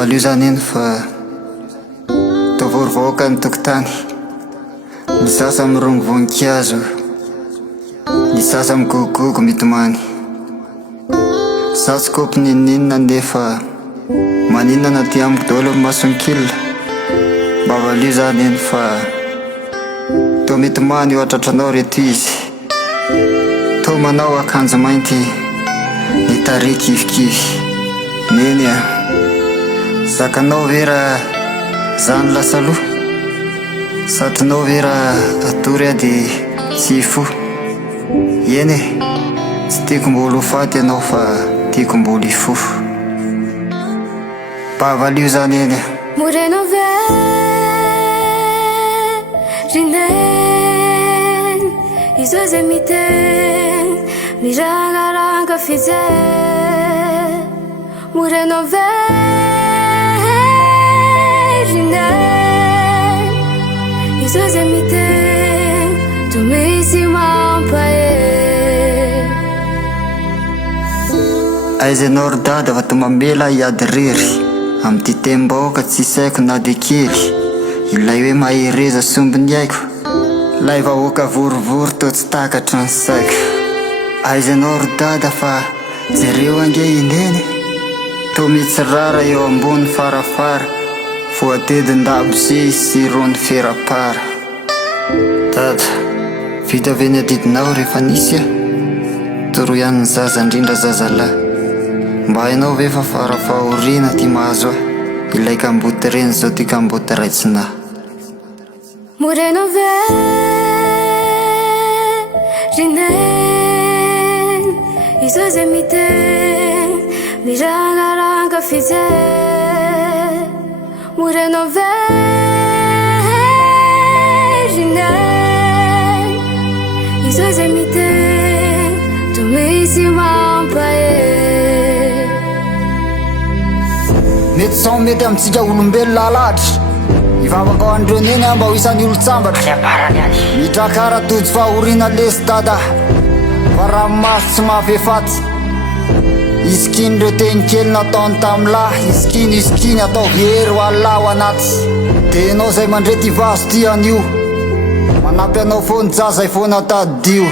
Valio zany eny fa tovorovahoaka ny tokotany, ny sasa mirongo voninkazo, ny sasa migogogo mitomany. Satsy kopy ninninona nefa maninana ty amiko daholo masonkilona. Mba valio zany eny fa to mitomany eo atratranao reto izy, to manao akanjo mainty, ny tarihy kivikivy. Neny a zakanao ve raha zany lasa loha, satinao ve raha atory a de tsy hifo. Eny e, tsy tiako mbolo ho faty anao fa tiako mbolo hifo. Mba valio zany eny a. Moreno verinen, izo zay miteny mirangaranga fijery. Moreno verinen, izo zay miteny to misy mampahery. Aiza ianao ry dada fa to mamela hiady rery amy ty tembaoka tsy saiko na de kely. Ilay hoe mahereza sombiny aiko, lay vahoaka vorovory to tsy takatra ny saiko. Aiza ianao ry dada fa jereo ange ineny, to mitsirara eo ambony farafara, voatedin-dabo se sy rony ferapara. Dada, vita ve ny adidinao rehefa nisy a? Toro ihany ny zaza indrindra zazalahy. Mba hainao ve fa farafahoriana ty mahazo ah, ilay kamboty reny zao ty kamboty raitsinahy. Moreno verinen, izo zay miteny mirangaranga fijery. Moreno verinen, izo zay miteny to misy mampahery. Mety sao mety amintsika olombelona alatry, ivavaka ao andreny eny mba ho isan'ny olo-tsambatra. Mitrakara tojo fahoriana lesy dada, fa raha maso tsy mahavefaty. Isikiny reo teny kely nataony tamilahy, isikiny atao very ho alao anaty. De enao zay mandrety vazo ty anio, manampy anao foany jazay foana tadio.